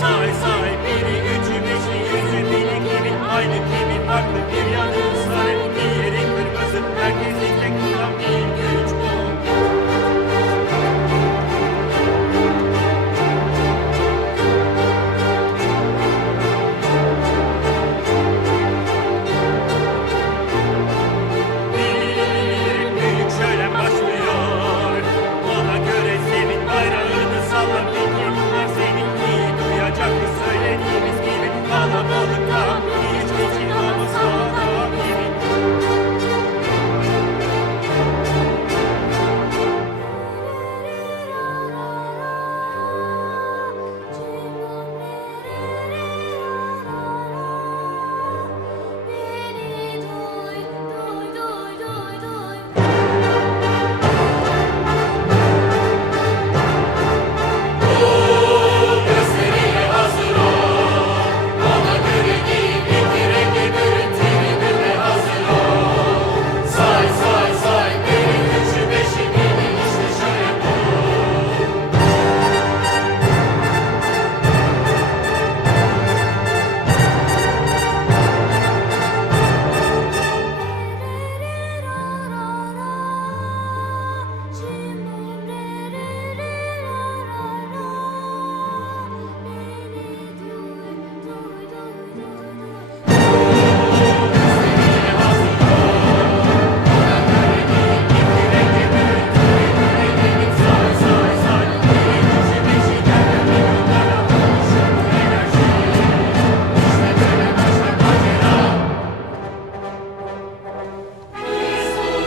my soul.